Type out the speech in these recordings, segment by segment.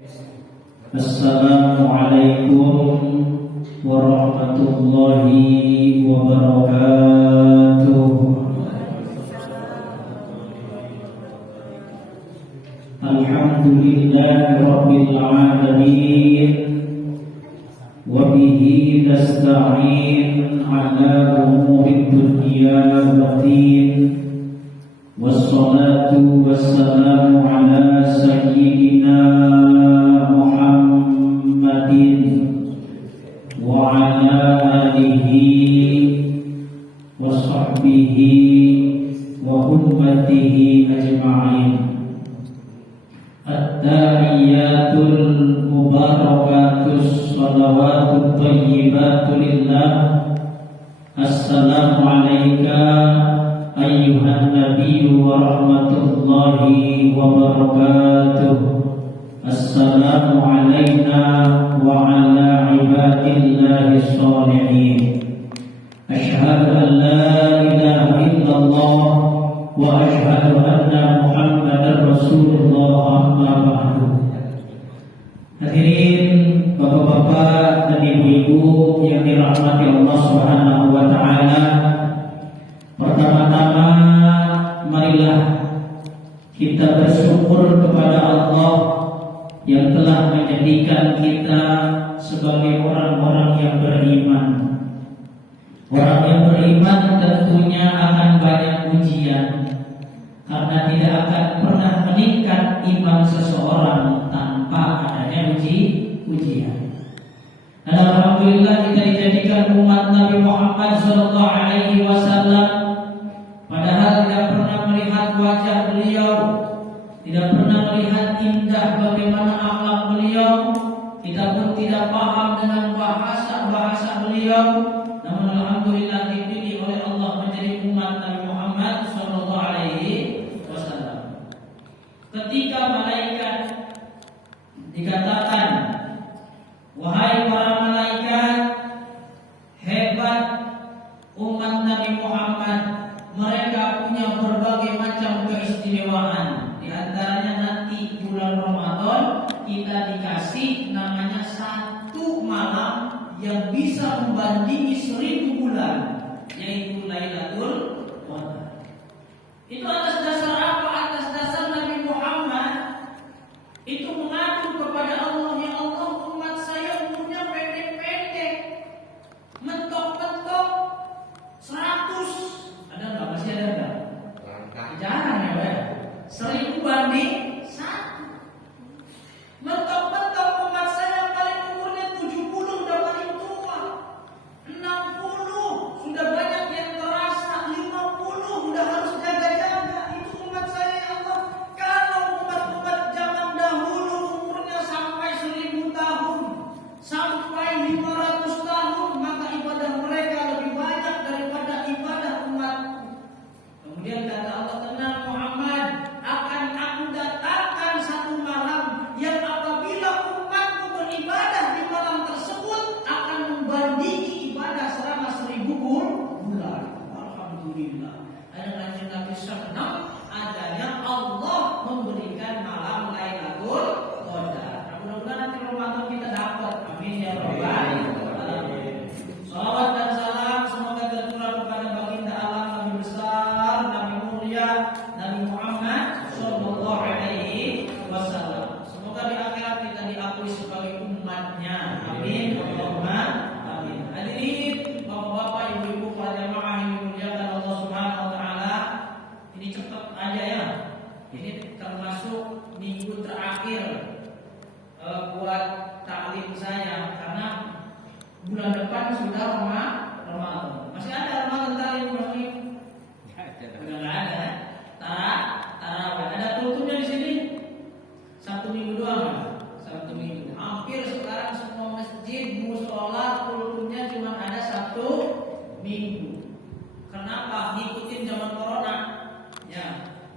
Assalamualaikum warahmatullahi wabarakatuh. Alhamdulillahi rabbil alamin, wa bihi nasta'in ala umurid dunya waddin. Wassalatu wassalamu ala sayyidina Muhammadin wa ala alihi wa sahbihi wa ummatihi ajma'in. At-tahiyyatul mubarakatus salawatut thayyibatu lillah. Assalamu alayka ayyuhan nabiyyu wa rahmatullahi wa barakatuh. Assalamu alayna wa ala ibadillahi sholihin. Ashhadu an la ilaha illallah wa ashhadu anna Muhammadar Rasulullah, amma ba'du. Hadirin bapak-bapak dan ibu-ibu yang dirahmati Allah Subhanahu wa taala, pertama-tama marilah kita bersyukur kepada Allah yang telah menjadikan kita sebagai orang-orang yang beriman. Orang yang beriman tentunya akan banyak ujian, karena tidak akan pernah meningkat iman seseorang tanpa adanya ujian. Dan alhamdulillah kita dijadikan umat Nabi Muhammad SAW. Padahal tidak pernah melihat wajah beliau, tidak pernah melihat indah bagaimana akhlak beliau, kita pun tidak paham dengan bahasa beliau. Namun alhamdulillah dipilih oleh Allah menjadi umat Nabi Muhammad SAW. Ketika malaikat dikatakan, wahai para malaikat, hebat umat Nabi Muhammad, mereka punya berbagai macam keistimewaan. Di antaranya nanti bulan Ramadan kita dikasih namanya satu malam yang bisa membandingi 1000 bulan, yaitu Lailatul Qadar. Itu atas dasar apa? Atas dasar Nabi Muhammad itu mengadu kepada Allah, ya Allah, umat saya umurnya pendek-pendek, mentok-mentok 100. Ada nggak? Masih ada nggak? Jarang ya, Pak. 1000 banding 1. Mentok-mentok umat saya paling umurnya 70 udah paling tua, 60 sudah banyak yang terasa, 50 udah harus jaga-jaga. Itu umat saya, ya Allah. Kalau umat-umat zaman dahulu umurnya sampai 1000 tahun, sampai 500 tahun, maka ibadah mereka lebih banyak daripada ibadah umatku. Kemudian kata Allah, tenang Muhammad, akan aku datangkan satu malam yang apabila umatku beribadah di malam tersebut akan membandingi ibadah selama 1000 bulan. Alhamdulillah. Ada kanjeng Nabi senang adanya Allah memberikan malam Lailatul Qadar. Mudah-mudahan nanti Ramadan kita dapat. Amin ya rabbal alamin. Salawat dan salam semoga tercurah kepada baginda alam, Nabi besar, Nabi mulia, Nabi Muhammad sallallahu alaihi wasallam. Semoga di akhirat kita diakui sebagai umatnya. Amin. Allahumma amin. Hadirin bapak-bapak, ibu-ibu, para jamaah yang dimuliakan Allah Subhanahu wa taala. Ini cepat aja ya. Ini termasuk minggu terakhir buat taklim saya, karena bulan depan sudah Ramadan. Masih ada Ramadan taklim ini? Udah nggak ada. Tarawih. Ada kultumnya di sini. Sabtu Minggu doang kan? Sabtu Minggu. Hampir sekarang semua masjid, mushola, kultumnya cuma ada Sabtu Minggu. Kenapa? Ngikutin zaman corona. Ya,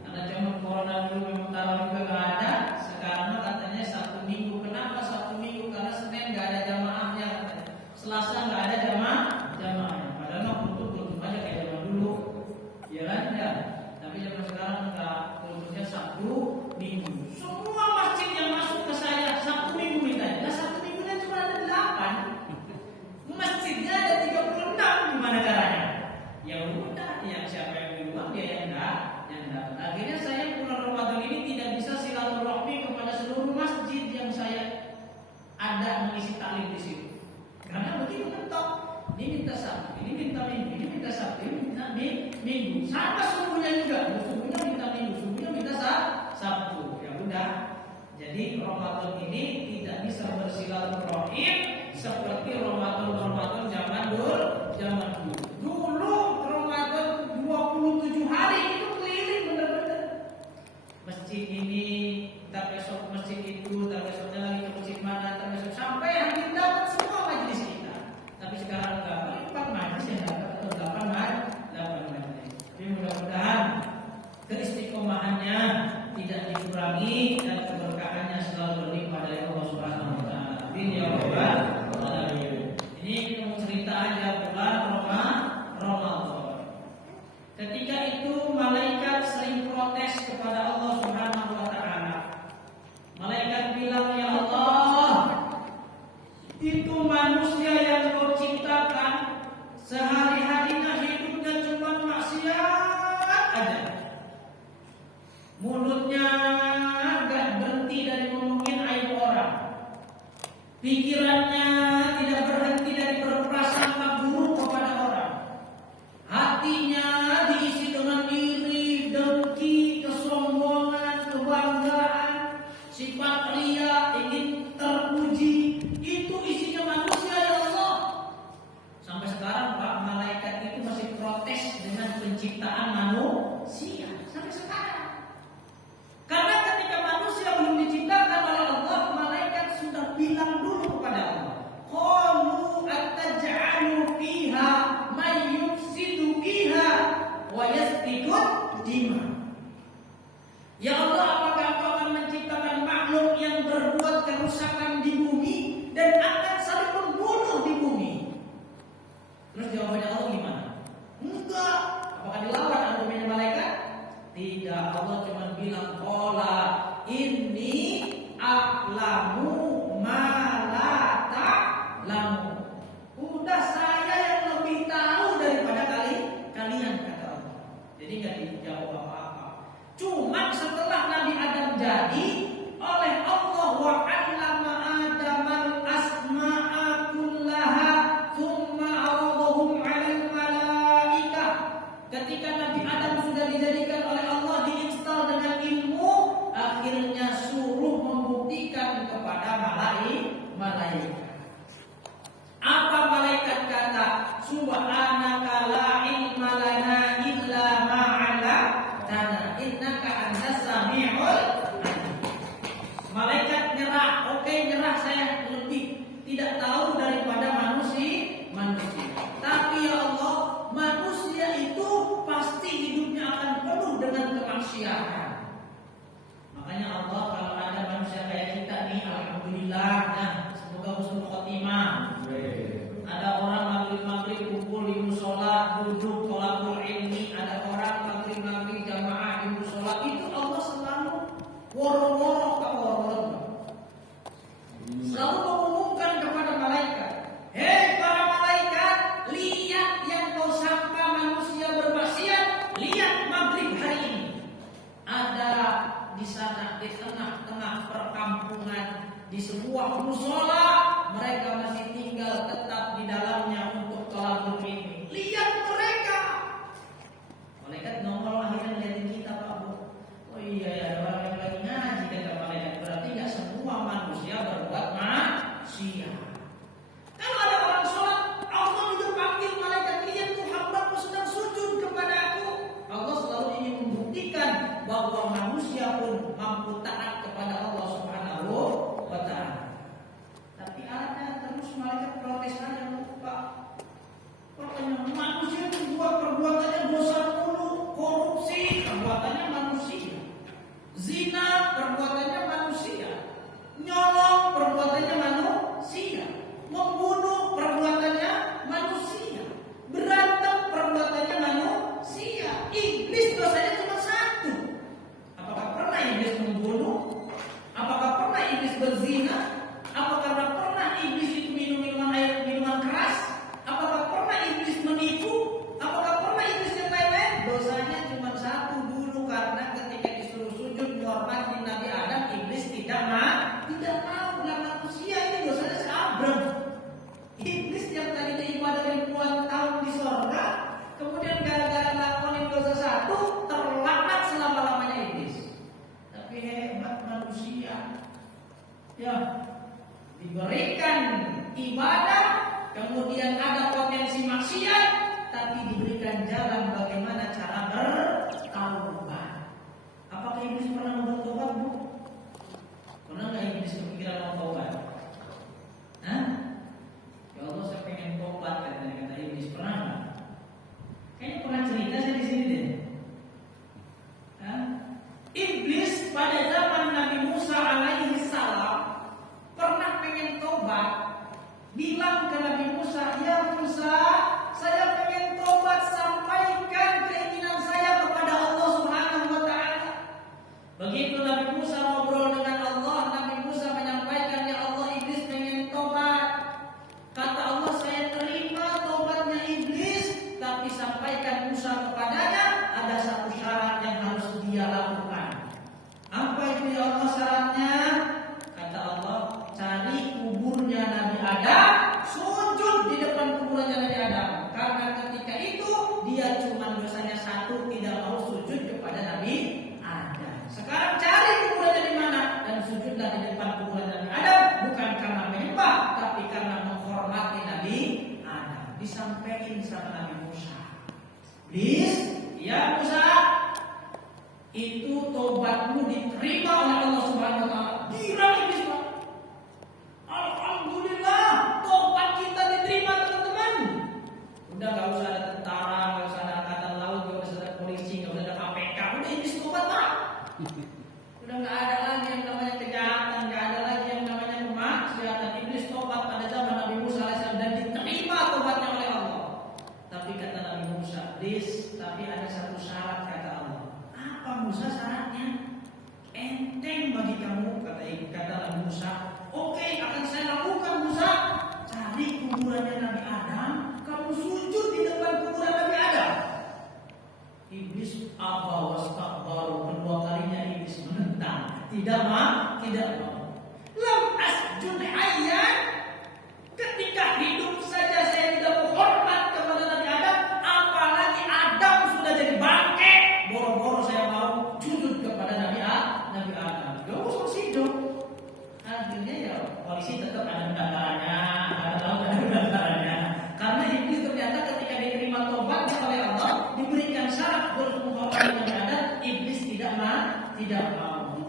karena zaman corona dulu memang tarawih juga nggak ada. Sekarang katanya Sabtu Minggu. Kenapa Sabtu Minggu? Karena Senin nggak ada jamaahnya katanya. Selasa nggak ada jamaahnya. Padahal mah kultum aja kayak zaman dulu. Ya kan? Ya. Tapi zaman sekarang enggak. Kultumnya Sabtu Minggu. Semua masjid yang masuk ke saya taklim di situ. Karena begitu mentok. Ini minta Sabtu, ini minta Minggu, ini minta Sabtu, ini minta Minggu. Sama subuhnya juga. Subuhnya minta Minggu, subuhnya minta Sabtu. Ya udah. Jadi Ramadan ini tidak bisa bersilaturahim seperti Ramadan zaman dulu. Dulu Ramadan 27 hari itu keliling bener-bener. Masjid ini, tak besok masjid itu, tak besoknya lagi ke masjid mana, tak besok sampai hampir dapat semua majelis kita. Tapi sekarang enggak, 4 majelis yang dapat atau 8 majelis. Tapi mudah-mudahan keistiqomahannya tidak dikurangi dan keberkahannya selalu berlimpah dari Allah Subhanahu wa taala. Amin ya rabbal alamin. Ini kita mau cerita aja bulan Ramadan. Ketika itu malaikat sering protes kepada Allah Subhanahu wa taala. Malaikat bilang, "Ya Allah, itu manusia yang Kau ciptakan sehari-harinya hidupnya cuma maksiat aja. Mulutnya gak berhenti dari ngomongin aib orang. Pikirannya tidak berhenti dari berprasangka buruk kepada orang. Hatinya diisi dengan iri, dengki, kesombongan, kebanggaan, sifat ria, ingin terpuji. Itu isinya manusia ya Allah." Sampai sekarang Pak, malaikat itu masih protes dengan penciptaan manusia. Sampai sekarang. Karena ketika manusia belum diciptakan oleh Allah, malaikat sudah bilang dulu kepada Allah, "Qalu ataj'alu fiha may yufsidu fiha wa yasfikut dima." Ya Allah, apakah Engkau akan menciptakan makhluk yang berbuat kerusakan di bumi dan akan saling membunuh di bumi? Terus jawabannya Allah gimana? Enggak. Apakah dilawan argumennya malaikat? Tidak, Allah cuma bilang qala inni a'lamu ma la ta'lamu. Udah, saya yang lebih tahu daripada kalian, kata Allah. Jadi enggak dijawab apa-apa. Cuma setelah Nabi Adam jadi oleh Allah wa 'allama Adamal asma'a kullaha tsumma 'aradahum 'alal malaikah. Ketika Nabi Adam sudah dijadikan oleh Allah, diinstal dengan ilmu, akhirnya suruh membuktikan kepada malaikat. Apa malaikat kata? Subhanaka la ilma lana illa ma 'allamtana innaka antas samiul alim. Malaikat nyerah, oke nyerah, saya lebih tidak tahu daripada manusia. Tapi ya Allah, manusia itu pasti hidupnya akan penuh dengan kemaksiatan. Makanya Allah, kalau ada manusia kayak kita nih, alhamdulillah, nah semoga husnul khotimah. Ada orang maghrib kumpul di musola, duduk thalaqul ilmi. Ada orang maghrib jamaah di musola. Itu Allah selalu woro-woro, selalu mengumumkan kepada malaikat, "Hei para malaikat, lihat yang kau sangka manusia bermaksiat, lihat maghrib hari ini. Ada di sana di tengah-tengah perkampungan, di sebuah musola, mereka masih tinggal tetap di dalamnya untuk thalaqul ilmi. Lihat mereka." Malaikat nongol akhirnya ngeliatin kita, Pak Bu. Oh iya ya, ada orang yang lagi ngaji, kata malaikat. Berarti nggak semua manusia berbuat maksiat. Kalau ada orang sholat, Allah juga panggil malaikat, "Lihat tuh hambaku sedang sujud kepada aku." Allah selalu ingin membuktikan bahwa manusia pun mampu taat kepada Allah Subhanahu wa ta'ala. Tapi ada terus malaikat protes aja, Pak. Katanya manusia itu buat perbuatannya dosa mulu, korupsi perbuatannya manusia, zina perbuatannya manusia, nyolong perbuatannya manusia, membunuh perbuatannya manusia, berantem perbuatannya manusia. Iblis dosanya cuma satu. Apakah pernah iblis membunuh? Apakah pernah iblis ya diberikan ibadah, kemudian ada potensi maksiat, tapi diberikan jalan bagaimana cara bertaubat. Apakah iblis pernah bertobat, Bu? Pernah nggak iblis kepikiran mau taubat? Hah? Ya Allah, saya pengen tobat, kata iblis. Pernah nggak? Kayaknya pernah cerita saya di sini deh. Hah? Iblis pada zaman Nabi Musa alaihi salam pernah pengen tobat, bilang ke Nabi Musa, ya Musa, saya pengen tobat, sampaikan keinginan saya kepada Allah Subhanahu wa Ta'ala. Begitu Nabi Musa ngobrol dengan Allah, Nabi Musa menyampaikan, ya Allah, iblis pengen tobat. Kata Allah, saya terima tobatnya iblis, tapi sampaikan Musa kepadanya ada satu syarat yang harus dia lakukan. Apa itu ya Allah syaratnya? Kata Allah, cari kuburnya Nabi Adam, sujud di depan kuburannya Nabi Adam. Karena ketika itu dia cuma dosanya satu, tidak mau sujud kepada Nabi Adam. Sekarang cari kuburannya di mana dan sujudlah di depan kuburan Nabi Adam, bukan karena menyembah, tapi karena menghormati Nabi Adam. Disampaikan sama Nabi Musa. Iblis, ya Musa, itu tobatmu diterima oleh Allah Subhanahu wa Ta'ala. Girang iblis, Pak. Alhamdulillah, tobat kita diterima, teman-teman. Udah nggak usah ada tentara, nggak usah ada angkatan laut, nggak usah ada polisi, nggak usah ada KPK. Udah iblis tobat, Pak. Udah nggak ada lagi yang namanya kejahatan, nggak ada lagi yang namanya kemaksiatan. Iblis tobat pada zaman Nabi Musa alaihissalam dan diterima tobatnya oleh Allah. Tapi kata Nabi Musa, iblis, tapi ada satu syarat, kata Allah. Apa Musa syaratnya? Enteng bagi kamu, kata Nabi Musa. Oke, akan saya lakukan Musa. Cari kuburannya Nabi Adam, kamu sujud di depan kuburan Nabi Adam. Iblis aba wastakbaru, kedua kalinya iblis menentang. Tidak mau. Lam asjud hayyan, ketika hidup saja saya tidak menghormat kepada Nabi Adam, apalagi Adam sudah jadi bangke, boro-boro saya mau sujud kepada Nabi Adam. Gak usah hidup. Akhirnya ya polisi tetap ada pendaftarannya, ada pendaftarannya. Karena iblis ternyata ketika diterima tobatnya oleh Allah, diberikan syarat berhormat Nabi Adam, iblis tidak mau. Itu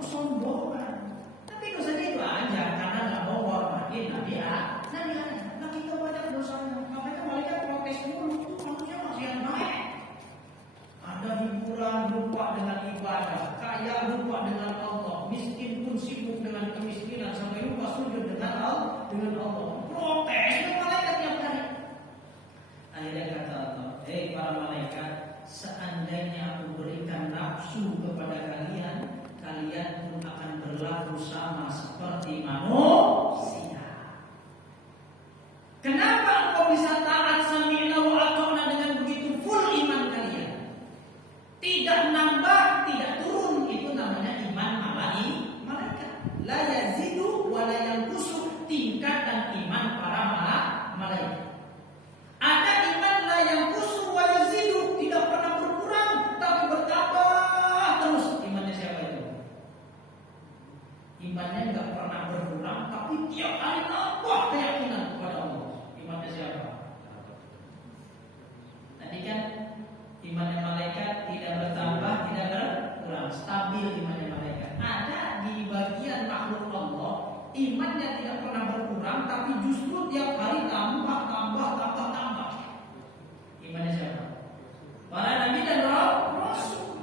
kesombongan. Tapi dosanya itu aja, karena nggak mau hormatin Nabi Adam. Nah kita banyak dosanya. Makanya malaikat protes dulu, itu manusia masih yang baik. Ada hiburan lupa dengan ibadah, kaya lupa dengan Allah, miskin pun sibuk dengan kemiskinan sampai lupa sujud dengan Allah. Protes malaikat tiap hari. Akhirnya kata Allah, para malaikat, seandainya aku berikan nafsu kepada kalian, kalian pun akan berlaku sama seperti manusia. Kenapa engkau bisa taat sami'na wa ata'na dengan begitu full iman kalian? Tidak nambah, tidak turun, itu namanya iman malaikat. La yazidu wa la yanqusu, tingkatan iman para malaikat. Ada iman la yanqusu wa yazidu, tidak pernah berkurang tapi bertambah terus. Imannya siapa itu? Imannya enggak pernah berkurang tapi tiap hari nambah keyakinan kepada Allah. Imannya siapa? Tadi kan imannya malaikat tidak bertambah, tidak berkurang, stabil imannya malaikat. Ada di bagian makhluk Allah, imannya tidak pernah berkurang, tapi justru tiap hari tambah. Imannya siapa? Para nabi dan rasul.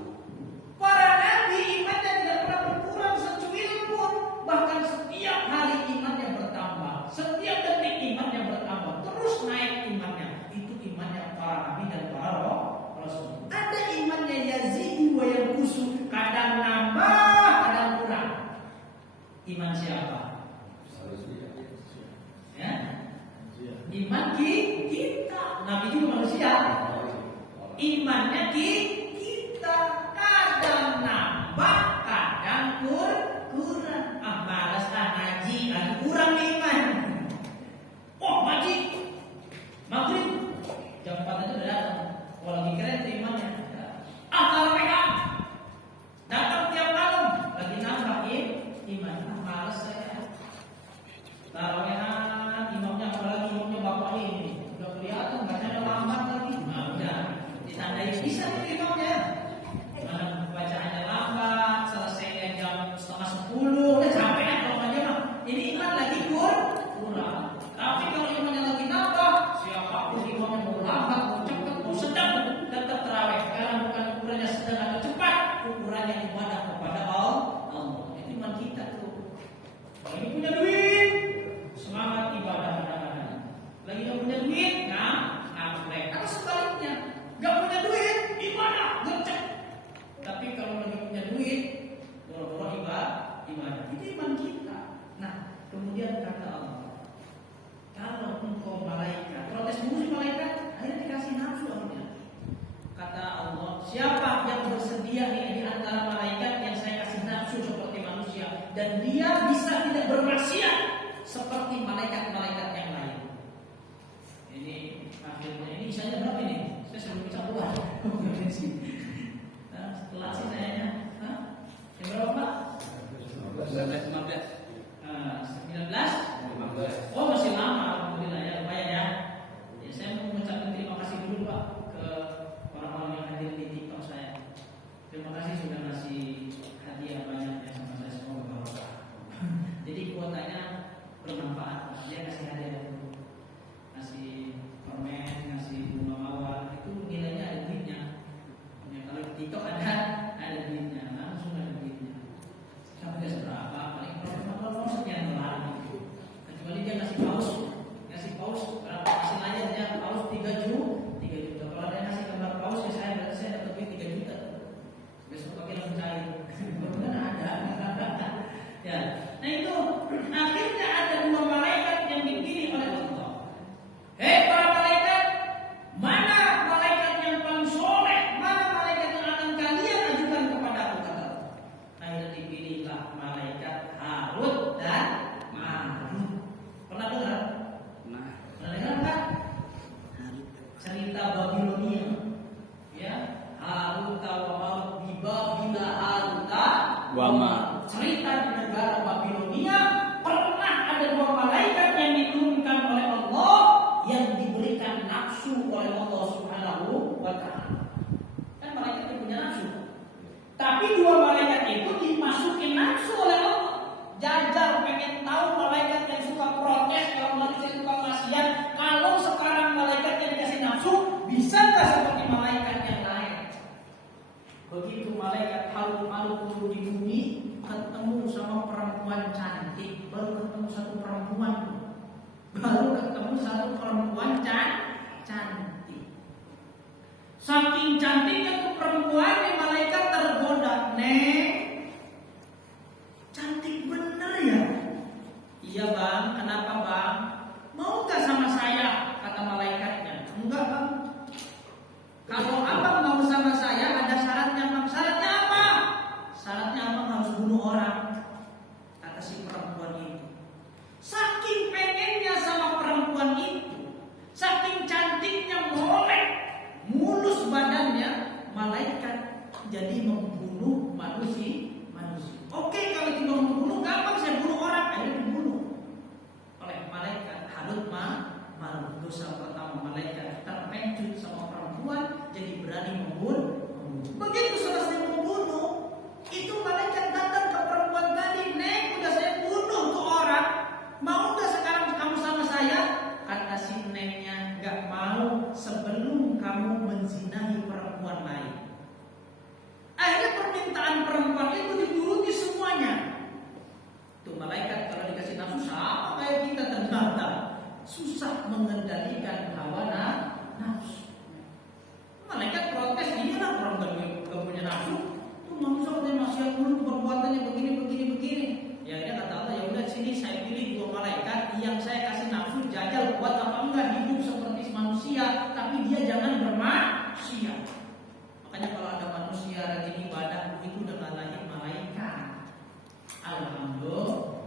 Para nabi imannya tidak pernah berkurang secuil pun, bahkan setiap hari imannya bertambah, setiap detik imannya bertambah, terus naik imannya. Itu imannya para nabi dan para rasul. Ada imannya yazidu wa yanqusu, kadang nambah, kadang kurang. Iman siapa? Ya? Iman kita. Nabi juga manusia. Imannya kita kadang nambah, kadang kurang. Malas ngaji, lagi kurang nih iman. Ngaji maghrib jam 4 aja udah datang. Lagi keren tuh imannya. Kalau pegang datang tiap malam, lagi nambah iman. Malas saya. Lagi punya duit, semangat ibadah kadang-kadang. Lagi nggak punya duit, ngambek. Atau sebaliknya, nggak punya duit, ibadah, gercep. Tapi kalau lagi punya duit, boro-boro ibadah. Itu iman kita. Nah, kemudian kata Allah, kalau engkau malaikat, protes dulu si malaikat, akhirnya dikasih nafsu akhirnya. Kata Allah, siapa yang bersedia di antara malaikat yang saya kasih nafsu seperti manusia, dan dia bisa tidak bermaksiat seperti malaikat-malaikat yang lain. Ini akhirnya ini isanya berapa ini? Saya sebelum bisa keluar. Setelah sih sayanya, yang berapa Pak? 15. 19? Oh masih lama, alhamdulillah ya, lumayan ya. Ya saya mau mengucapkan terima kasih dulu Pak ke orang-orang yang hadir di TikTok saya. Terima kasih sudah ngasih hadiah banyak ya sama saya, semoga barokah. Jadi kuotanya bermanfaat. Dia kasih hadiah itu, ngasih permen, ngasih bunga mawar, itu nilainya ada duitnya. Ya, kalau di TikTok ada duitnya, langsung ada duitnya. Sampai seberapa? Paling kalau sekian dolar gitu. Kecuali dia ngasih paus berapa? Istilahnya dia paus 3 juta. Kalau dia ngasih gambar paus ya berarti saya dapat duit 3 juta. Besok pakai langsung cair. Benar ada. Ya. Nah itu akhirnya ada 2 malaikat yang dipilih oleh Allah. Hei para malaikat, mana malaikat yang paling soleh? Mana malaikat yang akan kalian ajukan kepada aku? Kata Allah. Akhirnya dipilihlah malaikat Harut dan Marut. Pernah dengar? Pernah dengar kan? Cerita Babilonia. Ya, Harut wa Marut di Babila Haruta wa Marut. Cerita di negara Babilonia pernah ada 2 malaikat yang diturunkan oleh Allah yang diberikan nafsu oleh Allah Subhanahu wa taala. Kan malaikat itu punya nafsu. Tapi 2 malaikat itu dimasukin nafsu oleh Allah. Jajal pengen tahu malaikat yang suka protes kalau malaikat yang suka maksiat. Kalau sekarang malaikat yang dikasih nafsu, bisakah seperti malaikat yang lain? Begitu malaikat Harut turun di bumi, ketemu sama perempuan cantik, baru ketemu satu perempuan cantik. Saking cantiknya tuh perempuan, malaikat tergoda. Cantik bener ya? Iya bang, kenapa bang? Mau gak sama saya? Kata malaikatnya. Enggak bang. Kalau abang mau sama saya ada syaratnya bang. Syaratnya apa? Syaratnya abang harus bunuh orang. Kata si perempuan itu. Saking pengennya sama perempuan itu, saking cantiknya molek, mulus badannya, malaikat jadi membunuh manusia. Oke, kalau itu mau membunuh, gampang saya bunuh orang. Akhirnya dibunuh oleh malaikat Harut Marut. Dosa pertama malaikat terpencut sama perempuan, jadi berani membunuh. Begitu selesai membunuh, itu malaikat datang ke perempuan tadi. Udah saya bunuh tuh orang. Mau nggak sekarang kamu sama saya? Kata si nengnya, nggak mau sebelum kamu menzinahi perempuan lain. Akhirnya permintaan perempuan itu dituruti semuanya. Tuh malaikat kalau dikasih nafsu sama kayak kita ternyata susah mengendalikan hawa nafsu. Malaikat protes, inilah orang gak punya nafsu. Tuh manusia punya maksiat dulu, perbuatannya begini. Ya dia kata Allah, ya udah sini saya pilih 2 malaikat yang saya kasih nafsu jajal kuat apa enggak hidup seperti manusia, tapi dia jangan bermaksiat. Makanya kalau ada manusia rajin ibadah itu dengan lahir malaikat. Alhamdulillah.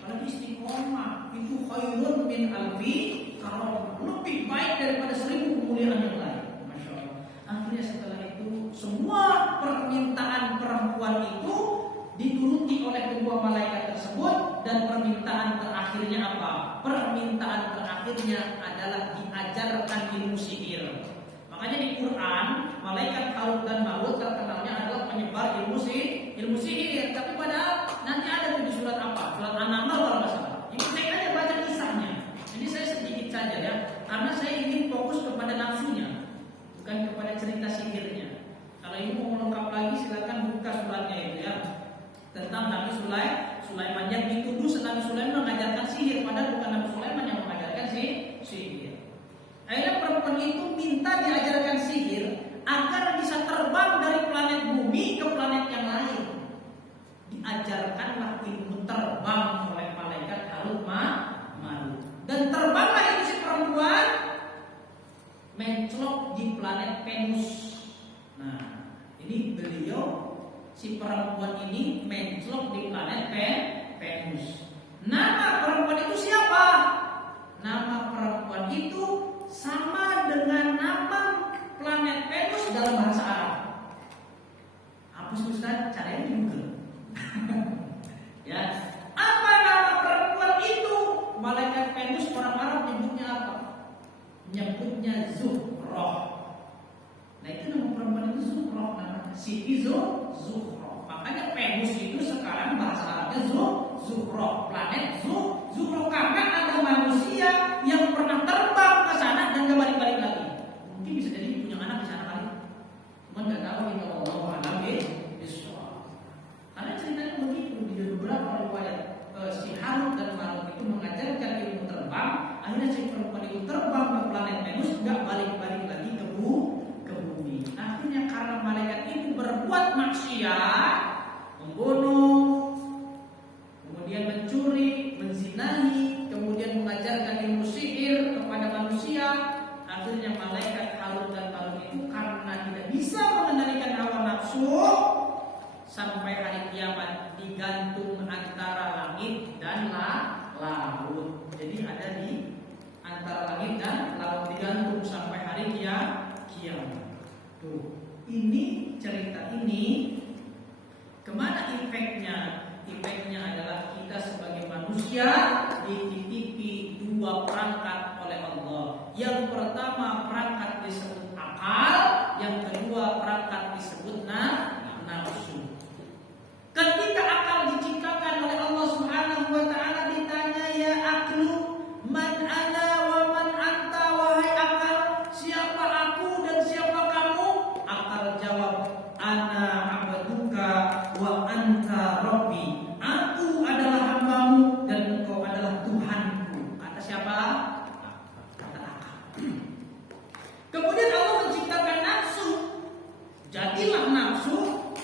Kalau istiqomah itu khairun min alfi karam, lebih baik daripada 1000 kemuliaan yang lain. Masya Allah. Akhirnya setelah itu semua permintaan perempuan itu dituruti oleh kedua malaikat tersebut, dan permintaan terakhirnya apa? Permintaan terakhirnya adalah diajarkan ilmu sihir. Makanya di Quran malaikat Harut dan Marut terkenalnya adalah penyebar ilmu sihir. Tapi padahal nanti ada tuh di surat apa? Surat An-Naml kalau nggak salah. Ini cek aja baca kisahnya. Jadi saya sedikit saja ya, karena saya ingin fokus kepada nafsunya, bukan kepada cerita sihirnya. Kalau ini mau lengkap lagi silakan buka suratnya itu ya, tentang Nabi Sulaiman yang dituduh Nabi Sulaiman mengajarkan sihir, padahal bukan Nabi Sulaiman yang mengajarkan sihir. Akhirnya perempuan itu minta diajarkan sihir agar bisa terbang dari planet bumi ke planet yang lain. Diajarkanlah ilmu terbang oleh malaikat Harut Marut. Dan terbanglah itu si perempuan menclok di planet Venus. Nah, ini beliau si perempuan ini menclok di planet Venus. Nama perempuan itu siapa? Nama perempuan itu sama dengan nama planet Venus dalam bahasa Arab. Apa sih Ustaz? Caranya di Google. Ya. Apa nama perempuan itu? Malaikat Venus orang Arab nyebutnya apa? Nyebutnya Zuhroh. Nah itu nama perempuan itu Zuhroh, namanya Siti Zuhroh. Makanya Venus itu sekarang bahasa Arabnya Zuhroh, planet Zuhroh, karena ada manusia yang pernah terbang ke sana dan gak balik-balik lagi. Mungkin bisa jadi punya anak di sana kali. Cuman gak tahu itu Allah alam bisawab. Karena ceritanya begitu di beberapa riwayat si Harut dan Marut itu mengajarkan ilmu terbang. Akhirnya si perempuan itu terbang ke planet Venus, gak balik-balik lagi ke bumi. Akhirnya karena malaikat itu berbuat maksiat, membunuh, kemudian mencuri, menzinahi, kemudian mengajarkan ilmu sihir kepada manusia. Akhirnya malaikat Harut dan Marut itu karena tidak bisa mengendalikan hawa nafsu, sampai hari kiamat digantung antara langit dan laut. Jadi ada di antara langit dan laut, digantung sampai hari kiamat. Tuh, ini cerita ini kemana efeknya? Efeknya adalah kita sebagai manusia dititipi dua perangkat oleh Allah. Yang pertama perangkat disebut akal, yang kedua perangkat disebut nafsu. Ketika akal diciptakan oleh Allah Subhanahu wa taala, ditanya ya aklu man ana wa man anta, wahai akal, siapa aku dan siapa kamu? Akal jawab, ana abduka wa anta rabbi. Aku adalah hambamu dan engkau adalah Tuhanku. Kata siapa? Kata akal. Kemudian Allah menciptakan nafsu. Jadilah nafsu.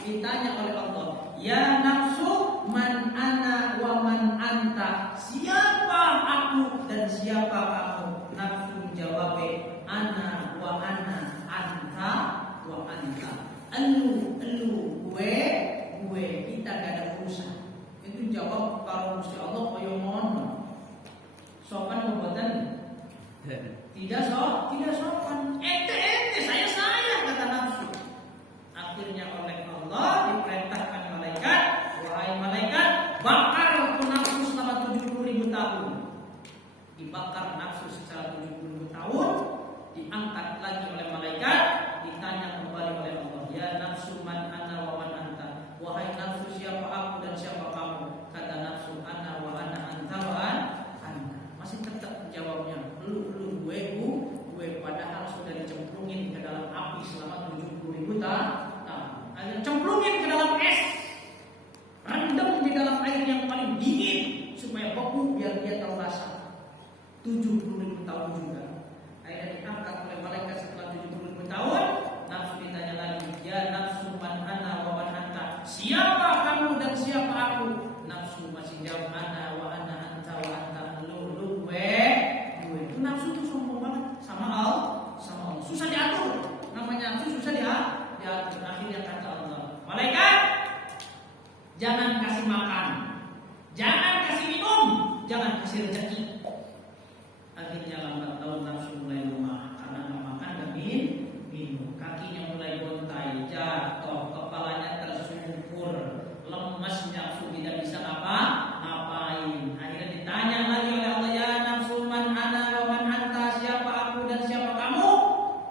Ditanya oleh Allah, ya nafsu man ana wa man anta, siapa aku dan siapa kamu? Nafsu jawab, ana wa ana, anta wa anta. Elu gue, kita gak ada urusan. Itu jawab kalau Gusti Allah koyo ngono. Sopan perbuatan? Tidak sopan. Ente saya kata nafsu. Akhirnya oleh Allah diperintahkan malaikat, wahai malaikat, bakar nafsu selama 70.000 tahun. Dibakar nafsu secara 70.000 tahun, diangkat lagi oleh malaikat, ditanya kembali oleh Allah, ya nafsu man ana wa man anta, wahai nafsu siapa aku dan siapa kamu? Kata nafsu ana wa ana anta wa anta. Masih tetap jawabnya, lu gue, padahal sudah dicemplungin ke dalam api selama 70.000 tahun. Cemplungin ke dalam es, rendam di dalam air yang paling dingin supaya beku biar dia tahu rasa. 70.000 tahun juga. Akhirnya diangkat oleh malaikat setelah 70.000 tahun. Nafsu ditanya lagi, ya nafsu man ana wa man anta, siapa kamu dan siapa aku? Nafsu masih jawab, ana wa ana anta wa anta, lu gue. Itu nafsu tuh sombong banget sama Allah. Susah diatur. Namanya nafsu susah diatur. Akhirnya kata Allah, malaikat, jangan kasih makan, jangan kasih minum, jangan kasih rezeki. Akhirnya lambat laun nafsu mulai lemah karena nggak makan dan minum. Kakinya mulai gontai, jatuh, kepalanya tersungkur, lemas, nafsu tidak bisa ngapain. Akhirnya ditanya lagi oleh Allah, ya nafsu man ana wa man anta, siapa aku dan siapa kamu?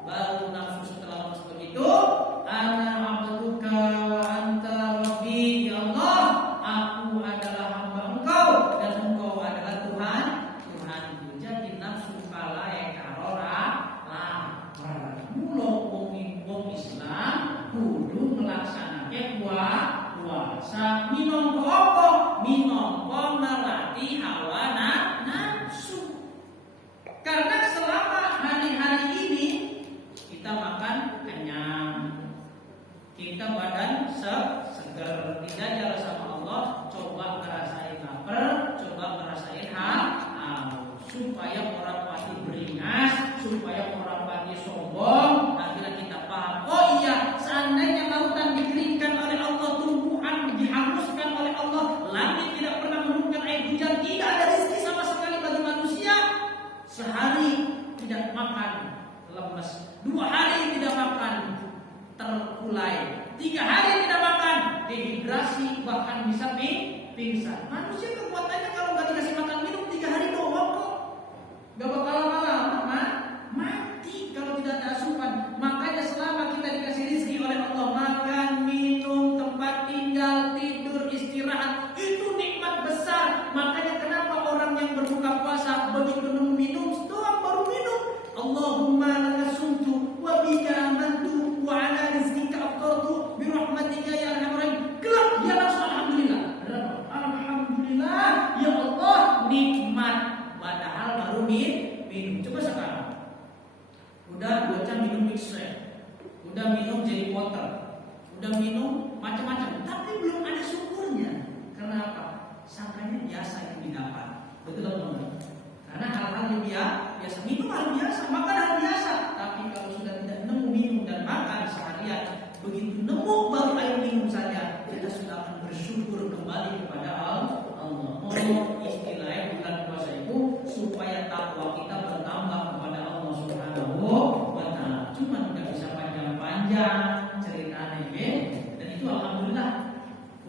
Baru nafsu setelah lemas begitu, ana abduka wa anta rabbi, ya Allah, aku adalah hamba engkau dan engkau adalah Tuhanku. Jadi nafsu kalah mulai 3 hari tidak makan, dehidrasi, bahkan bisa pingsan. Manusia kekuatannya kalau nggak dikasih makan minum 3 hari doang kok, nggak bakal lama-lama mati kalau tidak ada asupan. Makanya selama kita dikasih rezeki oleh Allah, makan, minum, tempat tinggal, tidur, istirahat, itu nikmat besar. Makanya kenapa orang yang berbuka puasa begitu minum doang baru minum, Allahumma laka sumtu wa bika amantu wa ala rizqika aftartu bi rahmatika ya arhamar rahim. Kelak dia langsung alhamdulillah. Alhamdulillah ya Allah, nikmat, padahal baru minum. Coba sekarang udah 2 jam minum mixer, udah minum jelly water, udah minum macam-macam, tapi belum ada syukurnya. Kenapa? Sangkanya biasa itu didapat. Betul teman-teman? Karena hal-hal yang biasa, minum hal biasa, makan hal biasa. Tapi kalau sudah tidak nemu minum dan makan seharian, begitu nemu baru air minum saja, kita sudah akan bersyukur kembali kepada Allah. Istilahnya bulan puasa itu supaya takwa kita bertambah kepada Allah Subhanahu wa Ta'ala. Cuma nggak bisa panjang-panjang ceritanya, dan itu alhamdulillah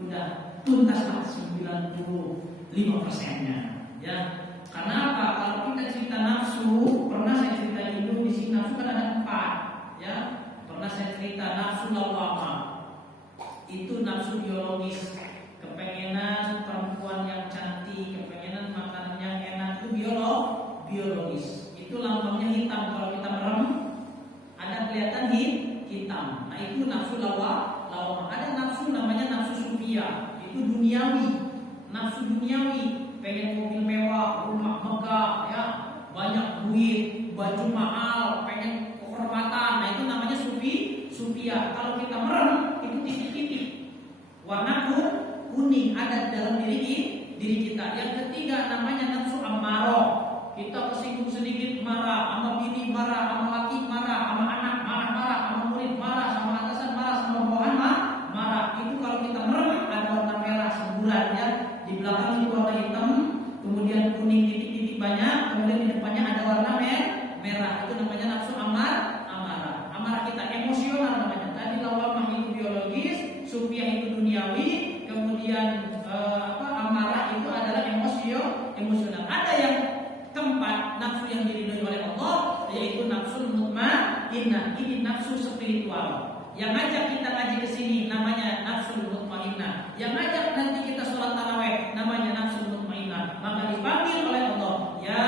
udah tuntas lah 95%-nya, ya. Karena apa? Kalau kita cerita nafsu, pernah saya cerita dulu di sini, nafsu kan ada 4, ya. Pernah saya cerita nafsu lawamah. Itu nafsu biologis, kepengenan perempuan yang cantik, kepengenan makanan yang enak, itu biologis. Itu lambangnya hitam, kalau kita merem ada kelihatan hitam. Nah, itu nafsu lawamah. Ada nafsu namanya nafsu sufia, itu duniawi. Nafsu duniawi, pengen mobil mewah, rumah megah, ya, banyak duit, baju mahal, pengen kehormatan. Nah, itu namanya sufia. Kalau kita merem, itu titik-titik warna kuning ada dalam diri kita. Yang ketiga namanya nafsu ammaroh. Kita kesinggung sedikit marah, sama bini marah, sama laki marah, sama anak marah, sama murid marah, sama atasan marah, sama bawahan marah. Itu kalau kita merem ada warna merah semburan, ya. Di belakang itu warna hitam, kemudian kuning titik-titik banyak, kemudian di depannya ada warna merah. Itu namanya nafsu amarah. Amarah kita emosional namanya. Tadi lawamah itu biologis, sufia itu duniawi, kemudian amarah itu adalah emosional. Ada yang keempat, nafsu yang diridhoi oleh Allah, yaitu nafsu mutmainnah. Ini nafsu spiritual. Yang ngajak kita ngaji ke sini namanya nafsu mutmainnah. Yang ngajak nanti kita sholat tarawih namanya nafsu mutmainnah. Maka dipanggil oleh Allah, ya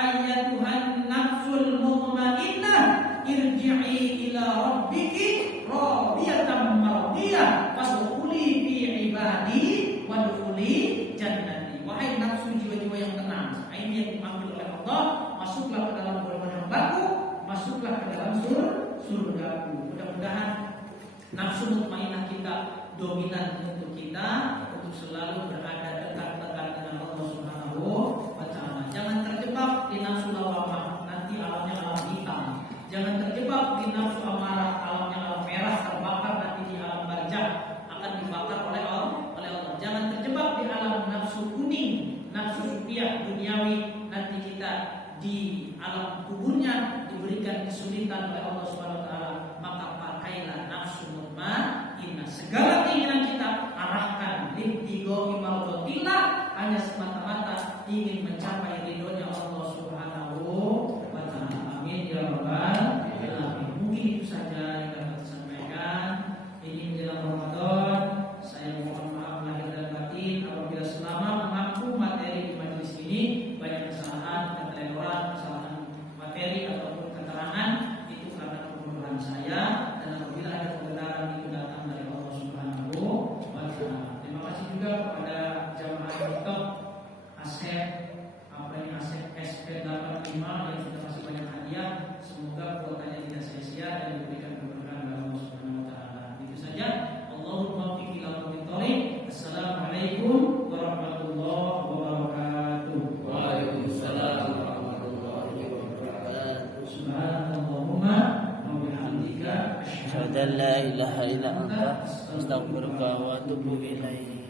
ayyatuhan nafsul mutmainnah, irji'i ila rabbiki radiyatan mardiyah fadkhuli fi ibadi wadkhuli jannati. Wahai nafsu jiwa-jiwa yang tenang, ini yang dipanggil oleh Allah, masuklah ke dalam golongan hambaku, masuklah ke dalam surgaku. Mudah-mudahan nafsu mutmainnah kita dominan untuk kita, untuk selalu berada dekat-dekat dengan Allah Subhanahu wa Ta'ala. Jangan terjebak di nafsu lawamah, nanti alamnya alam hitam. Jangan terjebak di nafsu amarah, alamnya alam merah, terbakar nanti di alam barzakh, akan dibakar oleh Allah. Jangan terjebak di alam nafsu kuning, nafsu sufia duniawi, nanti kita di alam kuburnya diberikan kesulitan oleh Allah Subhanahu wa Ta'ala. Maka pakailah nafsu mutmainnah. Segala keinginan kita arahkan libtigha'i mardatillah, hanya semata-mata ingin mencapai ridhonya Allah Subhanahu wa Ta'ala. Amin ya rabbal alamin. Mungkin itu saja yang dapat saya sampaikan. Ini menjelang Ramadan, saya mohon maaf lahir dan batin apabila selama mengaku materi di majelis ini banyak kesalahan, keteledoran, kesalahan materi ataupun keterangan, itu karena kebodohan saya, dan apabila ada kebenaran itu datang dari Allah Subhanahu wa Ta'ala. Terima kasih juga kepada jamaah TikTok Asep SP85 yang sudah kasih banyak hadiah. Semoga kuotanya tidak sia-sia dan diberikan keberkahan dari Allah Subhanahu wa Ta'ala. Itu saja. Allahumma fiqh ila thoriq. Assalamualaikum warahmatullahi wabarakatuh. Waalaikumsalam warahmatullahi wabarakatuh. Subhanallahumma wa bihamdika asyhadu an la ilaha illa anta astaghfiruka wa atubu ilaik.